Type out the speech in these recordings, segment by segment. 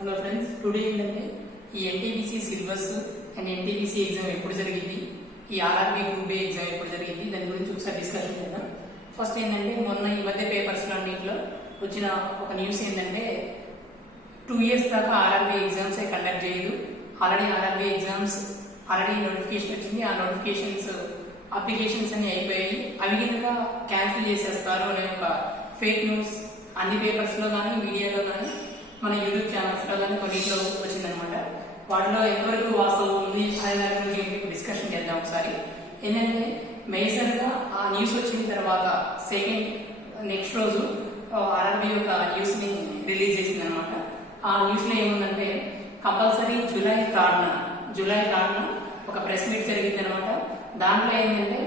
Hello friends, today ఏంటంటే ఈ NTPC syllabus and NTPC exam ఎప్పుడు జరిగింది, ఈ ఆర్ఆర్బీ గ్రూప్ డే ఎగ్జామ్ ఎప్పుడు జరిగింది దాని గురించి ఒకసారి డిస్కషన్ చేద్దాం. ఫస్ట్ ఏంటంటే మొన్న ఈ మధ్య పేపర్స్ అన్నింటిలో వచ్చిన ఒక న్యూస్ ఏంటంటే 2 years దాకా ఆర్ఆర్బీ ఎగ్జామ్స్ కండక్ట్ చేయదు. ఆర్ఆర్బీ ఎగ్జామ్స్ నోటిఫికేషన్ వచ్చింది. ఆ నోటిఫికేషన్స్ అప్లికేషన్స్ అన్ని అయిపోయాయి, అవి కనుక క్యాన్సిల్ చేసేస్తారు అనే ఒక ఫేక్ న్యూస్ అన్ని పేపర్స్ లో కానీ మీడియాలో కానీ మన యూట్యూబ్ ఛానల్స్ లో కానీ కొన్నిట్లో వచ్చిందనమాట. వాటిలో ఎంతవరకు వాస్తవం ఉంది అనే దాని గురించి డిస్కషన్ చేద్దాం. ఒకసారి ఏంటంటే మేజర్ గా ఆ న్యూస్ వచ్చిన తర్వాత నెక్స్ట్ రోజు ఆర్ఆర్బీ యొక్క న్యూస్ ని రిలీజ్ చేసింది అనమాట. ఆ న్యూస్ లో ఏముందంటే కంపల్సరీ జూలై 3న ఒక ప్రెస్ మీట్ జరిగింది అనమాట. దాంట్లో ఏంటంటే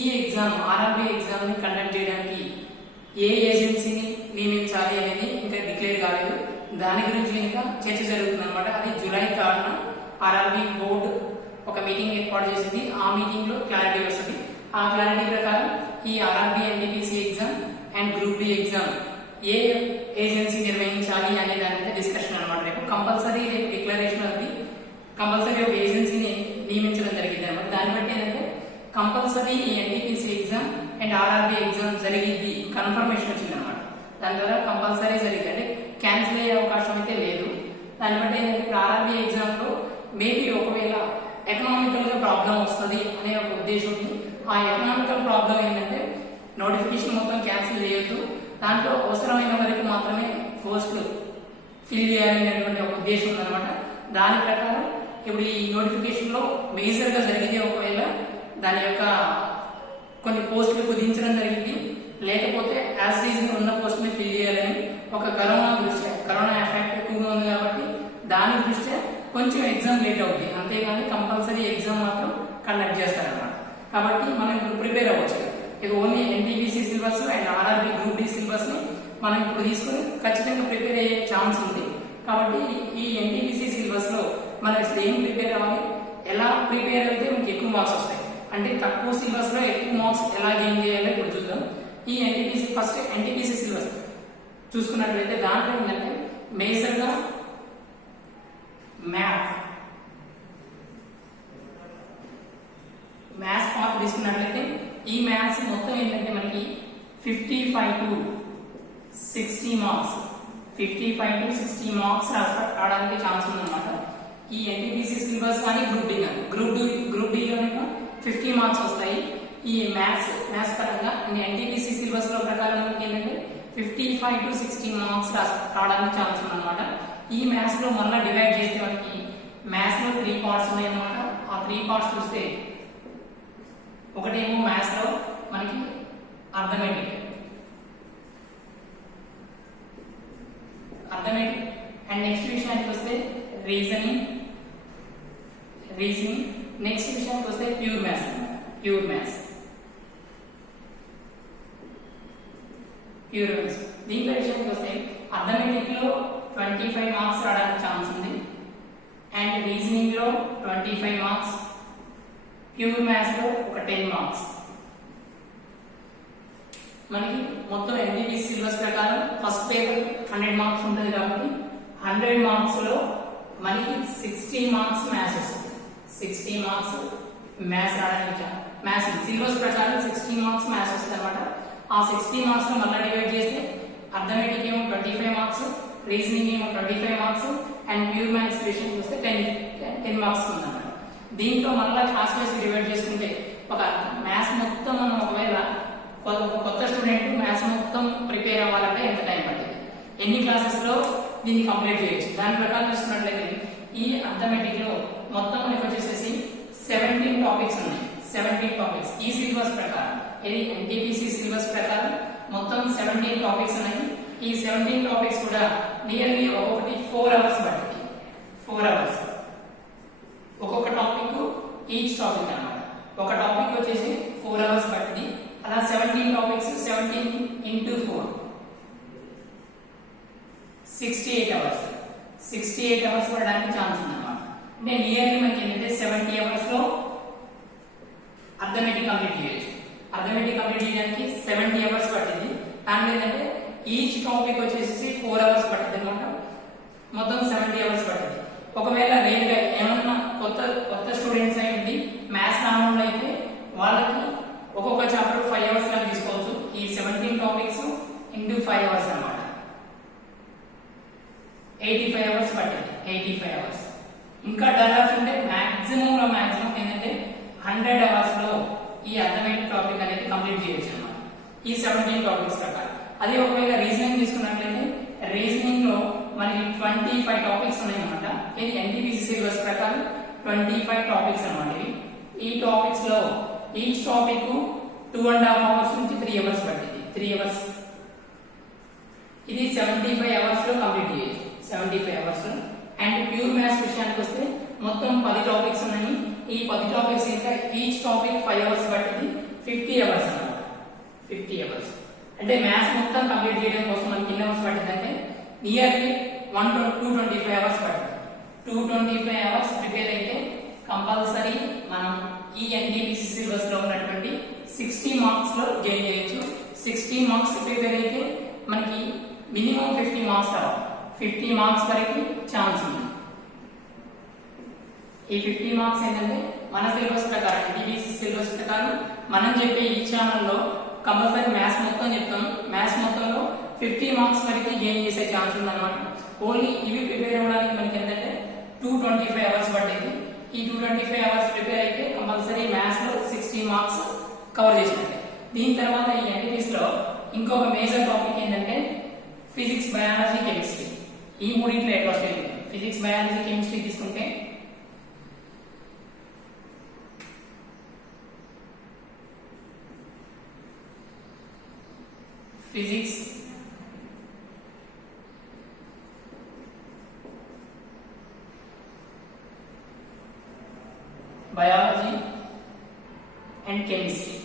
ఈ ఎగ్జామ్ ఆర్ఆర్బీ ఎగ్జామ్ ని కండక్ట్ చేయడానికి ఏ ఏజెన్సీని నియమించాలి అనేది ఇంకా డిక్లేర్ కాలేదు. దాని గురించి ఇంకా చర్చ జరుగుతుంది అనమాట. అది జూలై 3న ఆర్ఆర్బీ బోర్డు ఒక మీటింగ్ ఏర్పాటు చేసింది. ఆ మీటింగ్ లో క్లారిటీ వస్తుంది. ఆ క్లారిటీ ప్రకారం ఈ RRB NTPC exam and group D exam ఏ ఏజెన్సీ నిర్వహించాలి అనే దాని మీద డిస్కషన్ అనమాట. రేపు కంపల్సరీ డిక్లరేషన్ ఉంది. కంపల్సరీ ఒక ఏజెన్సీని నియమించడం జరిగింది అనమాట. దాన్ని బట్టి ఏంటంటే కంపల్సరీ ఈ NTPC exam and RRB exam జరిగింది కన్ఫర్మేషన్ వచ్చింది అనమాట. దాని ద్వారా కంపల్సరీ జరిగింది, అంటే క్యాన్సిల్ అయ్యే అవకాశం అయితే లేదు. దాన్ని బట్టి ఏంటంటే ఆర్ఆర్బీ ఎగ్జామ్ లో మేబీ ఒకవేళ ఎకనామికల్ గా ప్రాబ్లం వస్తుంది అనే ఒక ఉద్దేశం ఉంది. ఆ ఎకనామికల్ ప్రాబ్లం ఏంటంటే నోటిఫికేషన్ మొత్తం క్యాన్సిల్ చేయొద్దు, దాంట్లో అవసరమైన వరకు మాత్రమే పోస్టులు ఫిల్ చేయాలి అనేటువంటి ఒక ఉద్దేశం ఉందన్నమాట. దాని ప్రకారం ఇప్పుడు ఈ నోటిఫికేషన్ లో మేజర్ గా జరిగితే ఒకవేళ దాని యొక్క కొన్ని పోస్టులు కుదించడం జరిగింది, లేకపోతే యాజ్ రీజన్ ఉన్న పోస్ట్ ని ఫిల్ చేయాలని ఒక కరోనా ఎఫెక్ట్ ఎక్కువగా ఉంది కాబట్టి దాని దృష్ట్యా కొంచెం ఎగ్జామ్ లేట్ అవుతుంది. అంతేగాని కంపల్సరీ ఎగ్జామ్ మాత్రం కండక్ట్ చేస్తారన్నమాట. కాబట్టి మనం ఇప్పుడు ప్రిపేర్ అవ్వచ్చు. ఇది only NTPC syllabus and RRB group D syllabus ని మనం ఇప్పుడు తీసుకుని ఖచ్చితంగా ప్రిపేర్ అయ్యే ఛాన్స్ ఉంది. కాబట్టి ఈ ఎన్టీపీసీ సిలబస్ లో మనం ఏం ప్రిపేర్ అవ్వాలి, ఎలా ప్రిపేర్ అయితే మనకి ఎక్కువ మార్క్స్ వస్తాయి, అంటే తక్కువ సిలబస్ లో ఎక్కువ మార్క్స్ ఎలా గెయిన్ చేయాలో ఇప్పుడు చూద్దాం. ఈ ఎన్టీపీసీ సిలబస్ చూసుకున్నట్లయితే దాంట్లో ఏంటంటే మేజర్ గా మ్యాథ్స్ పార్ట్ తీసుకున్నట్లయితే ఈ మ్యాథ్స్ మొత్తం ఏంటంటే మనకి 55 to 60 మార్క్స్ 55 to 60 మార్క్స్ రావడానికి ఛాన్స్ ఉందన్నమాట. ఈ ఎన్టీపీసీ సిలబస్ కానీ గ్రూప్ డి లోనేమో 50 మార్క్స్ వస్తాయి. ఈ మ్యాథ్స్ పరంగా ఎన్టీపీసీ సిలబస్ లో ప్రకారం ఏంటంటే 55 to 60 మార్క్స్ రావడానికి ఛాన్స్ ఉందన్నమాట. ఈ మ్యాథ్స్ లో మళ్ళీ డివైడ్ చేస్తే మనకి మ్యాథ్స్ లో 3 పార్ట్స్ ఉన్నాయి అన్నమాట. ఆ 3 పార్ట్స్ చూస్తే ఒకటేమో మ్యాథ్స్ లో మనకి అర్థమెటిక్ అండ్ నెక్స్ట్ విషయానికి వస్తే రీజనింగ్ నెక్స్ట్ విషయానికి వస్తే ప్యూర్ మ్యాథ్స్ దీంట్లో విషయానికి వస్తే అర్థమెటిక్ లో 25 మార్క్స్ రావడానికి ఛాన్స్ ఉంది, అండ్ రీజనింగ్ లో 25 మార్క్స్, ప్యూర్ మ్యాథ్స్ లో ఒక 10 మార్క్స్. మనకి మొత్తం ఎన్టీపీసీ సిలబస్ ప్రకారం ఫస్ట్ పేపర్ 100 మార్క్స్ ఉంటుంది కాబట్టి 100 మార్క్స్ లో మనకి 60 మార్క్స్ మ్యాథ్స్ వస్తుంది. 60 మార్క్స్ మ్యాథ్స్ రావడానికి మ్యాథ్స్ సిలబస్ ప్రకారం 60 మార్క్స్ మ్యాథ్స్ వస్తుంది అనమాట. ఆ 60 మార్క్స్ మళ్ళీ డివైడ్ చేస్తే అర్థమెటిక్ ఏమో 25 మార్క్స్, రీజనింగ్ ఏమో 25 మార్క్స్, అండ్ ప్యూర్ మ్యాథ్స్ విషయానికి వస్తే 10 మార్క్స్ ఉందన్నమాట. దీంట్లో మళ్ళీ క్లాస్ వైస్ డివైడ్ చేసుకుంటే ఒక మ్యాథ్స్ మొత్తం మనం ఒకవేళ కొత్త స్టూడెంట్ మ్యాథ్స్ మొత్తం ప్రిపేర్ అవ్వాలంటే ఎంత టైం పడుతుంది, ఎన్ని క్లాసెస్ లో దీన్ని కంప్లీట్ చేయొచ్చు, దాని ప్రకారం చూసుకున్నట్లయితే ఈ అర్థమెటిక్ లో మొత్తం మనకి వచ్చేసేసి 17 టాపిక్స్ ఉన్నాయి. 17 టాపిక్స్ ఈ సిలబస్ ప్రకారం, ఇది ఎన్టీపీసీ సిలబస్ ప్రకారం మొత్తం 17 టాపిక్స్ ఉన్నాయి. ఈ 17 టాపిక్స్ కూడా నియర్లీ ఒక్కొక్కటి 4 hours పడుతుంది. 4 hours ఒక్కొక్క టాపిక్, ఈచ్ టాపిక్ అన్నమాట. ఒక టాపిక్ వచ్చేసి 4 hours పడుతుంది. అలా 17 టాపిక్స్ 17 into 4 68 hours పడడానికి ఛాన్స్ ఉందన్నమాట. అంటే నియర్లీ మనకి ఏంటంటే 70 hours లో అర్థమెటిక్ కంప్లీట్ చేయొచ్చు. అర్థమెటిక్ కంప్లీట్ చేయడానికి 70 hours పట్టింది. దాంట్లో ఏంటంటే ఈచ్ టాపిక్ వచ్చేసి 4 hours పట్టింది అనమాట. మొత్తం 70 85 అవర్స్ పట్టింది, 85 అవర్స్. ఇంకా డల్లర్స్ ఉంటే మాక్సిమం ఏంటంటే 100 అవర్స్ లో ఈ అర్థమెటిక్ టాపిక్ అనేది కంప్లీట్ చేయొచ్చు అన్నమాట, ఈ 17 టాపిక్స్ ప్రకారం. అదే ఒకవేళ రీజనింగ్ తీసుకున్నట్లయితే రీజనింగ్ లో మనకి 25 టాపిక్స్ ఉన్నాయి అన్నమాట. ఇది ఎన్టీపీసీ సిలబస్ ప్రకారం 25 టాపిక్స్ అన్నమాట. ఈ టాపిక్స్ లో ఈచ్ టాపిక్ 2.5 అవర్స్ నుంచి 3 అవర్స్ పట్టింది, 3 అవర్స్. ఇది 75 అవర్స్ లో కంప్లీట్ చేయొచ్చు, 75 అవర్స్ లో. అండ్ ప్యూర్ మ్యాథ్స్ విషయానికి వస్తే మొత్తం 10 టాపిక్స్ ఉన్నాయి. ఈ 10 టాపిక్స్ ఇంకా ఈచ్ టాపిక్ 5 అవర్స్ పట్టింది, 50 అవర్స్ అన్నమాట, 50 అవర్స్. అంటే మ్యాథ్స్ మొత్తం కంప్లీట్ చేయడం కోసం మనకి ఎన్ని అవర్స్ పట్టింది అంటే నియర్లీ 225 అవర్స్ పట్టింది. 225 అవర్స్ ప్రిపేర్ అయితే కంపల్సరీ మనం ఈ ఎన్టీపీసీ సిలబస్ లో ఉన్నటువంటి 60 మార్క్స్ లో గెయిన్ చేయొచ్చు. 60 మార్క్స్ ప్రిపేర్ అయితే మనకి మినిమం 50 మార్క్స్ రావాలి, 50 మార్క్స్ వరకు ఛాన్స్ ఉంది. ఈ 50 మార్క్స్ ఏంటంటే మన సిలబస్ ప్రకారం, ఎన్టీపీసీ సిలబస్ ప్రకారం మనం చెప్పే ఈ ఛానల్లో కంపల్సరీ మ్యాథ్స్ మొత్తం చెప్తాం. మ్యాథ్స్ మొత్తంలో 50 మార్క్స్ వరకు గెయిన్ చేసే ఛాన్స్ ఉందన్నమాట. ఓన్లీ ఇవి ప్రిపేర్ అవ్వడానికి మనకి ఏంటంటే 225 అవర్స్ పట్టింది. ఈ 225 అవర్స్ ప్రిపేర్ అయితే కంపల్సరీ మ్యాథ్స్ లో 60 మార్క్స్ కవర్ చేసినట్టే. దీని తర్వాత ఈ ఎన్టీపీసీ లో ఇంకొక మేజర్ టాపిక్ ఏంటంటే ఫిజిక్స్, బయాలజీ, కెమిస్ట్రీ. ఈ మూడింటిలో ఎట్లా వస్తాయి? ఫిజిక్స్, బయాలజీ, కెమిస్ట్రీ తీసుకుంటే physics, biology and chemistry.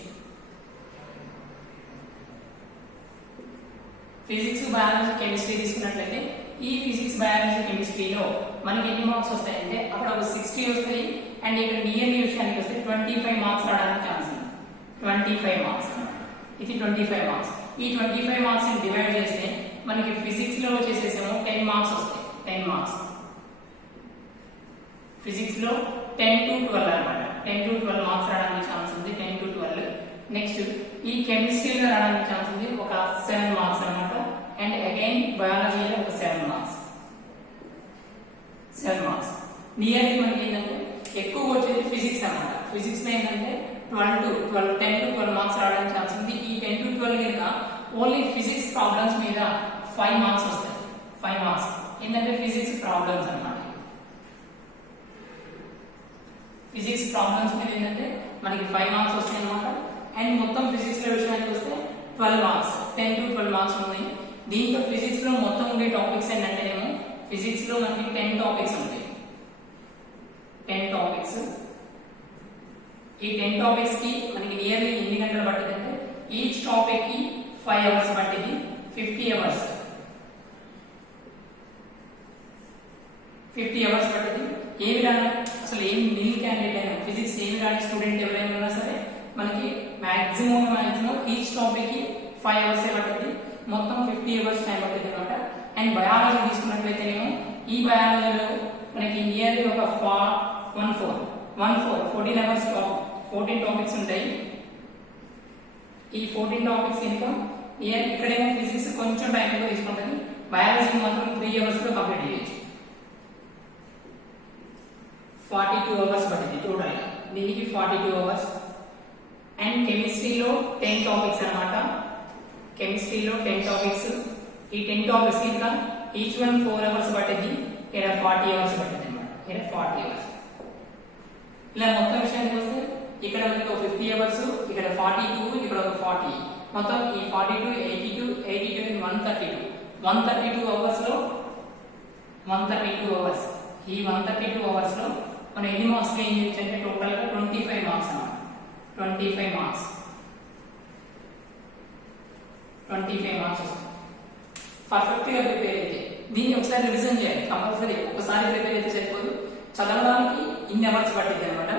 Physics, biology, chemistry తీసుకున్నట్లయితే ఈ ఫిజిక్స్, బయాలజీ, కెమిస్ట్రీలో మనకి ఎన్ని మార్క్స్ వస్తాయంటే అక్కడ ఒక 60 వస్తాయి. అండ్ ఇక్కడ నియర్లీ విషయానికి వస్తే 25 మార్క్స్ రావడానికి ఛాన్స్ ఉంది. 25 మార్క్స్, ఇది 25 మార్క్స్. ఈ 25 మార్క్స్ ని డివైడ్ చేస్తే మనకి ఫిజిక్స్ లో వచ్చేసేమో 10 మార్క్స్ వస్తాయి, 10 మార్క్స్. ఫిజిక్స్ లో 10 to 12 అన్నమాట, 10 to 12 మార్క్స్ రావడానికి ఛాన్స్ ఉంది, 10 to 12. నెక్స్ట్ ఈ కెమిస్ట్రీలో రావడానికి ఛాన్స్ ఉంది ఒక 7 మార్క్స్ అన్నమాట. అండ్ అగైన్ బయాలజీలో ఒక 7 మార్క్స్, 7 మార్క్స్. నియర్లీ మనకి ఏంటంటే ఎక్కువ వచ్చేది ఫిజిక్స్ అన్నమాట. ఫిజిక్స్ లో ఏంటంటే 10 to 12 మార్క్స్ రావడానికి ఛాన్స్ ఉంది. ఈ 10 to 12 కింద ఓన్లీ ఫిజిక్స్ ప్రాబ్లమ్స్ మీద 5 మార్క్స్ వస్తాయి, 5 మార్క్స్. ఏంటంటే ఫిజిక్స్ ప్రాబ్లమ్స్ అన్నమాట. ఫిజిక్స్ ప్రాబ్లమ్స్ మీద ఏంటంటే మనకి 5 మార్క్స్ వస్తాయి అన్నమాట. అండ్ మొత్తం ఫిజిక్స్ లో విషయానికి వస్తే 12 మార్క్స్, 10 to 12 మార్క్స్ ఉన్నాయి. దీంట్లో ఫిజిక్స్ లో మొత్తం ఉండే టాపిక్స్ ఏంటంటేనేమో ఫిజిక్స్ లో మనకి 10 టాపిక్స్ ఉంటాయి, 10 టాపిక్స్. ఈ 10 టాపిక్స్ కి మనకి నియర్లీ ఎన్ని గంటలు పట్టిందంటే ఈచ్ టాపిక్ కి 5 అవర్స్ పట్టింది, 50 అవర్స్, 50 అవర్స్ పట్టింది. ఏమి రాని అసలు ఏం నిల్ క్యాండిడేట్ అయినా ఫిజిక్స్ ఏమి రాని స్టూడెంట్ ఎవరైనా ఉన్నా సరే మనకి మాక్సిమం ఈచ్ టాపిక్ కి 5 అవర్స్ పట్టింది, మొత్తం 50 అవర్స్ టైం పట్టింది అనమాట. అండ్ బయాలజీ తీసుకున్నట్లయితేనేమో ఈ బయాలజీలో మనకి నియర్లీ ఒక 14 అవర్స్ 14 టాపిక్స్ ఉంటాయి. ఈ 14 టాపిక్స్ ఇంకా ఇక్కడేమో ఫిజిక్స్ కొంచెం టైం ఎక్కువ తీసుకుంటుంది, బయాలజీ మాత్రం 3 అవర్స్ లో కంప్లీట్ చేయొచ్చు. 42 అవర్స్ పట్టింది టోటల్, దీనికి 42 అవర్స్. అండ్ కెమిస్ట్రీలో 10 టాపిక్స్ అన్నమాట. కెమిస్ట్రీలో 10 టాపిక్స్. ఈ 10 టాపిక్స్ ఇంకా ఈచ్ వన్ 4 అవర్స్ పట్టింది, ఇక్కడ 40 అవర్స్ పట్టింది అన్నమాట, ఇక్కడ 40 అవర్స్. ఇలా మొత్తం విషయానికి వస్తే ఇక్కడ మనకి ఒక 50 అవర్స్, ఇక్కడ 42, ఇక్కడ ఒక 40, మొత్తం ఈ 42, 82 and 132 అవర్స్ లో 132 అవర్స్. ఈ 132 అవర్స్ లో మనం ఎన్ని మార్క్స్ గెయిన్ చేయొచ్చు అంటే టోటల్ గా 25 మార్క్స్ అన్నమాట, 25 మార్క్స్, 25 మార్క్స్ వస్తాయి. పర్ఫెక్ట్ గా ప్రిపేర్ అయితే దీన్ని ఒకసారి రివిజన్ చేయాలి కంపల్సరీ. ఒకసారి ప్రిపేర్ అయితే సరిపోదు, చదవడానికి ఇన్ని అవర్స్ పట్టింది అనమాట.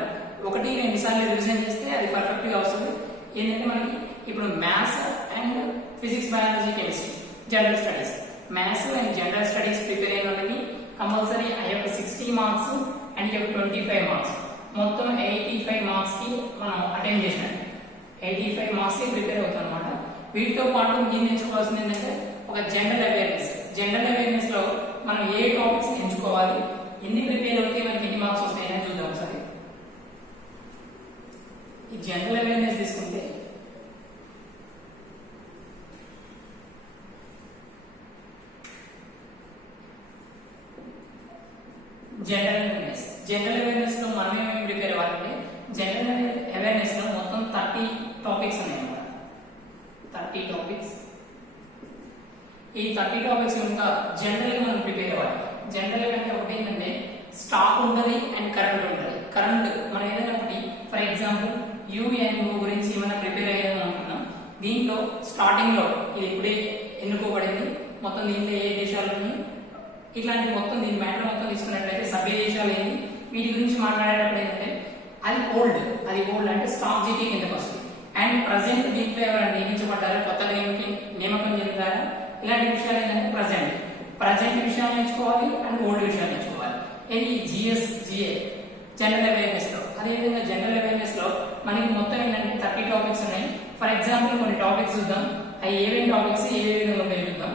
1-2 సార్లు రివిజన్ చేస్తే అది పర్ఫెక్ట్ గా వస్తుంది. ఏంటంటే మనకి ఇప్పుడు maths and physics, biology, chemistry, general studies, maths and general studies prepare అయిన వాళ్ళకి కంపల్సరీ ఆ యొక్క 60 మార్క్స్ అండ్ 25 మార్క్స్, మొత్తం 85 మార్క్స్ కి మనం అటెండ్ చేసినట్టు 85 మార్క్స్ కి ప్రిపేర్ అవుతాం అనమాట. వీటితో పాటు దీన్ని నేర్చుకోవాల్సింది ఏంటంటే ఒక జనరల్ అవేర్నెస్. జనరల్ అవేర్నెస్ లో మన మనం ఏ టాపిక్స్ ఎంచుకోవాలి, ఎన్ని ప్రిపేర్ అవుతే మనకి ఎన్ని మార్క్స్ వస్తాయని చూద్దాం సరే. ఈ జనరల్ అవేర్నెస్ తీసుకుంటే జనరల్ అవేర్నెస్ లో మనం ఏమేమి ప్రిపేర్ అవ్వాలంటే జనరల్ అవేర్నెస్ లో మొత్తం 30 టాపిక్స్ ఉన్నాయి అన్నమాట. 30 టాపిక్స్. ఈ 30 టాపిక్స్ కనుక జనరల్ గా మనం ప్రిపేర్ అవ్వాలి. జనరల్ అంటే ఒకటి ఏంటంటే స్టాక్ ఉంటుంది అండ్ కరెంట్ ఉంటుంది. కరెంట్ మనం ఏదైనా ఒకటి ఫర్ ఎగ్జాంపుల్ యుఎన్ఓ గురించి మనం ప్రిపేర్ అయ్యాము అనుకున్నాం. దీంట్లో స్టార్టింగ్ లో ఇది ఇప్పుడే ఎన్నుకోబడింది, మొత్తం దీంట్లో ఏ దేశాలు ఉన్నాయి ఇట్లాంటి మొత్తం దీని మ్యాటర్ మొత్తం తీసుకున్నట్లయితే సభ్య దేశాలు ఏంటి వీటి గురించి మాట్లాడేటప్పుడు ఏంటంటే అది ఓల్డ్ అంటే స్టాక్ జీటీ కిందకి వస్తుంది. అండ్ ప్రజెంట్ దీంట్లో ఎవరైనా నియమించబడ్డారా, కొత్తగా నియామకం చెందారా, ఇలాంటి విషయాలు ఏంటంటే ప్రజెంట్ విషయాలు నేర్చుకోవాలి అండ్ ఓల్డ్ విషయాలు నేర్చుకోవాలి. ఇది జిఏ జనరల్ అవేర్నెస్ లో. అదేవిధంగా జనరల్ అవేర్నెస్ లో మనకి మొత్తం ఏంటంటే 30 టాపిక్స్ ఉన్నాయి. ఫర్ ఎగ్జాంపుల్ కొన్ని టాపిక్స్ చూద్దాం, అవి ఏమేమి టాపిక్స్ ఏ విధంగా ఉంటాయి చూద్దాం.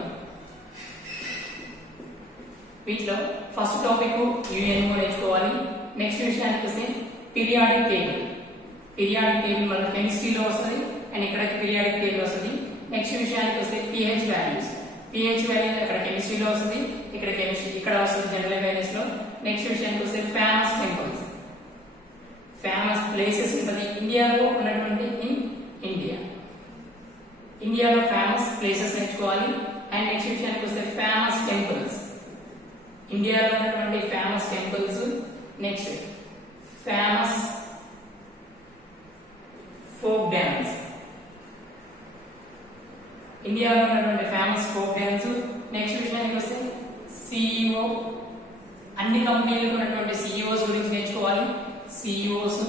వీటిలో ఫస్ట్ టాపిక్ యుఎన్ఓ నేర్చుకోవాలి. నెక్స్ట్ విషయానికి వస్తే పీరియాడిక్ టేబుల్ మన కెమిస్ట్రీలో వస్తుంది అండ్ ఇక్కడ పీరియాడిక్ టేబుల్ వస్తుంది. నెక్స్ట్ విషయానికి వస్తే పిహెచ్ వాల్యూస్ అక్కడ కెమిస్ట్రీలో వస్తుంది, ఇక్కడ వస్తుంది జనరల్ అవేర్నెస్ లో. నెక్స్ట్ విషయానికి వస్తే ఫేమస్ టెంపుల్స్, ఫేమస్ ప్లేసెస్ ఉంటుంది ఇండియాలో ఉన్నటువంటి ఇండియాలో ఫేమస్ ప్లేసెస్ నేర్చుకోవాలి. అండ్ నెక్స్ట్ విషయానికి వస్తే ఫేమస్ టెంపుల్స్, ఇండియాలో ఉన్నటువంటి famous temples. Next famous folk dance, ఇండియాలో ఉన్నటువంటి ఫేమస్ ఫోక్ డ్యాన్స్. నెక్స్ట్ విషయానికి వస్తే సిఇఓ, అన్ని కంపెనీలకు ఉన్నటువంటి సిఇఓస్ గురించి నేర్చుకోవాలి. సిఇఓస్.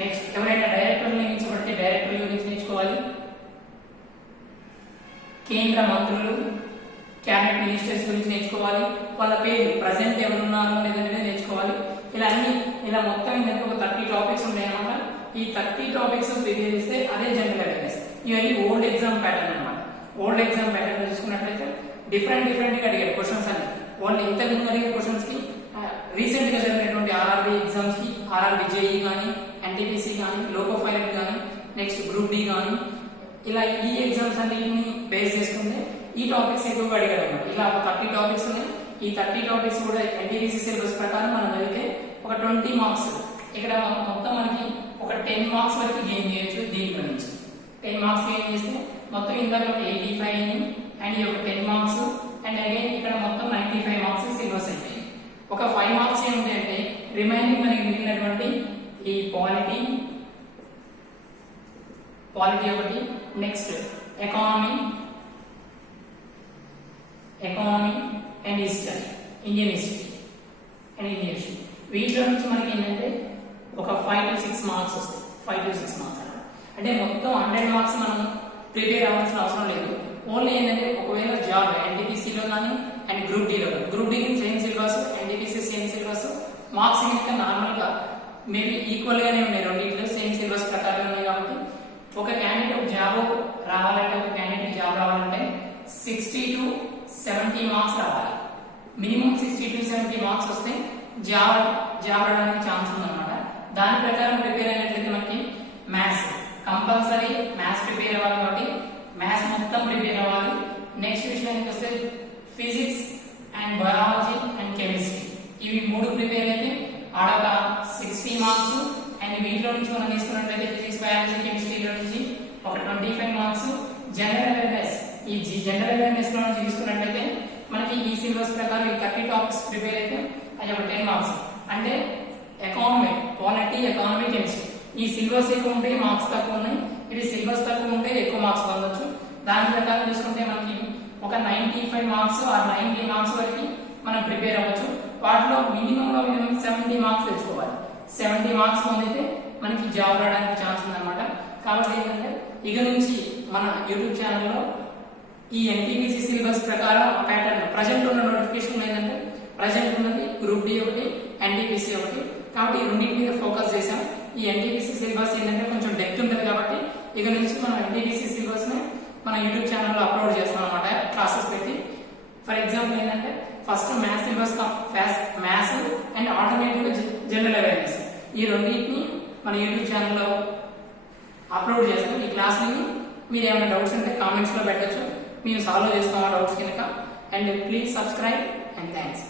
నెక్స్ట్ ఎవరైనా డైరెక్టర్లు నియమించబడితే డైరెక్టర్ల గురించి నేర్చుకోవాలి. కేంద్ర మంత్రులు, క్యాబినెట్ మినిస్టర్స్ గురించి నేర్చుకోవాలి. వాళ్ళ పేరు ప్రజెంట్ ఎవరున్నారు అనేది నేర్చుకోవాలి. ఇలా మొత్తం ఏంటంటే ఒక 30 టాపిక్స్ ఉంటాయి అన్నమాట. ఈ 30 టాపిక్స్ ప్రిపేర్ చేస్తే అదే జనరల్ అవేర్నెస్. ఇవన్నీ ఓల్డ్ ఎగ్జామ్ ప్యాటర్న్ అన్నమాట. ఓల్డ్ ఎగ్జామ్ ప్యాటర్న్ చూసుకున్నట్లయితే డిఫరెంట్ గా అడిగారు క్వశ్చన్స్ అని. వాళ్ళు ఇంతకు ముందు అడిగే క్వశ్చన్స్ కి రీసెంట్ గా జరిగినటువంటి ఆర్ఆర్బి ఎగ్జామ్స్ కి ఆర్ఆర్బి జేఈ కానీ ఎన్టీపీసీ కానీ లోకో పైలట్ కానీ నెక్స్ట్ గ్రూప్ డి కానీ ఇలా ఈ ఎగ్జామ్స్ అన్నిటిని బేస్ చేసుకుంటే ఈ టాపిక్స్ ఎక్కువగా అడిగారు అన్నమాట. ఇలా ఒక 30 టాపిక్స్ ఉన్నాయి. ఈ 30 టాపిక్స్ కూడా ఎన్టీపీసీ సిలబస్ ప్రకారం మనం చదివితే ఒక 20 మార్క్స్. ఇక్కడ మొత్తం మనకి ఒక 10 మార్క్స్ వరకు గెయిన్ చేయొచ్చు. దీంట్లో నుంచి 10 మార్క్స్ గెయిన్ చేస్తే మొత్తం ఇందాక 85 అండ్ ఈ ఒక 10 మార్క్స్ అండ్ అగైన్ ఇక్కడ మొత్తం 95 మార్క్స్ సిలబస్ అయిపోయింది. ఒక 5 మార్క్స్ ఏముంటాయంటే రిమైనింగ్ మనకి మిగిలినటువంటి ఈ పాలిటీ ఒకటి, next economy and history, Indian history and Indian history. వీటిలో నుంచి మనకి ఏంటంటే ఒక 5 to 6 మార్క్స్ వస్తాయి. 5 to 6 మార్క్స్ అంటే మొత్తం 100 మార్క్స్ మనం ప్రిపేర్ అవ్వాల్సిన అవసరం లేదు. ఓన్లీ ఏంటంటే ఒకవేళ జాబ్ ఎన్టీపీసీలో కానీ and group D same syllabus, NTPC same syllabus, marks ఇంకా నార్మల్ గా మేబీ ఈక్వల్ గానే ఉన్నాయి. రెండింటిలో సేమ్ సిలబస్ ప్రకారం ఉన్నాయి కాబట్టి ఒక క్యాండిడేట్ జాబ్ రావాలంటే 60 to 70 మార్క్స్ రావాలి. మినిమం 60 to 70 మార్క్స్ వస్తే జాబ్ రావడానికి ఛాన్స్ ఉందన్నమాట. దాని ప్రకారం ప్రిపేర్ అయినట్లయితే మనకి మ్యాథ్స్ కంపల్సరీ మ్యాథ్స్ ప్రిపేర్ అవ్వాలి కాబట్టి మ్యాథ్స్ మొత్తం ప్రిపేర్ అవ్వాలి. నెక్స్ట్ విషయానికి వస్తే physics and biology and chemistry, ఇవి 3 ప్రిపేర్ అయితే ఆడొక 60 మార్క్స్. అండ్ వీటిలో నుంచి మనం తీసుకున్నట్లయితే ఫిజిక్స్, బయాలజీ, కెమిస్ట్రీలో నుంచి ఒక 25 మార్క్స్. జనరల్ అవేర్నెస్, ఈ జనరల్ అవేర్నెస్ లో నుంచి తీసుకున్నట్లయితే మనకి ఈ సిలబస్ ప్రకారం ఈ 30 టాపిక్స్ ప్రిపేర్ అయితే అది ఒక 10 మార్క్స్. అంటే పాలిటీ, ఎకానమీ, కెమిస్ట్రీ ఈ సిలబస్ ఎక్కువ ఉంటే మార్క్స్ తక్కువ ఉన్నాయి. ఇది సిలబస్ తక్కువ ఉంటే ఎక్కువ మార్క్స్ పొందొచ్చు. దాని ప్రకారం చూసుకుంటే మనకి ఒక 95 మార్క్స్ ఆర్ 90 మార్క్స్ వరకు మనం ప్రిపేర్ అవ్వచ్చు. వాటిలో మినిమం 70 మార్క్స్ తెచ్చుకోవాలి. 70 మార్క్స్ పొందితే మనకి జాబ్ రావడానికి ఛాన్స్ ఉందన్నమాట. కాబట్టి ఏంటంటే ఇక నుంచి మన యూట్యూబ్ ఛానల్లో ఈ ఎన్టీపీసీ సిలబస్ ప్రకారం ప్యాటర్న్ ప్రజెంట్ ఉన్న నోటిఫికేషన్ ఏంటంటే ప్రజెంట్ ఉన్నది గ్రూప్ డి ఒకటి, ఎన్టీపీసీ ఒకటి. కాబట్టి ఈ రెండింటి మీద ఫోకస్ చేసాం. ఈ ఎన్టీపీసీ సిలబస్ ఏంటంటే కొంచెం డెప్త్ ఉంటుంది కాబట్టి ఇక నుంచి మనం ఎన్టీపీసీ సిలబస్ ని మన యూట్యూబ్ ఛానల్లో అప్లోడ్ చేస్తాం అన్నమాట, క్లాసెస్ పెట్టి. ఫర్ ఎగ్జాంపుల్ ఏంటంటే first maths syllabus maths and alternative general awareness ఈ రెండింటిని మన యూట్యూబ్ ఛానల్లో అప్లోడ్ చేస్తాం. ఈ క్లాస్ని మీరు ఏమైనా డౌట్స్ ఉంటే కామెంట్స్ లో పెట్టచ్చు, మేము సాల్వ్ చేస్తాం ఆ డౌట్స్ కనుక. And please subscribe and thanks.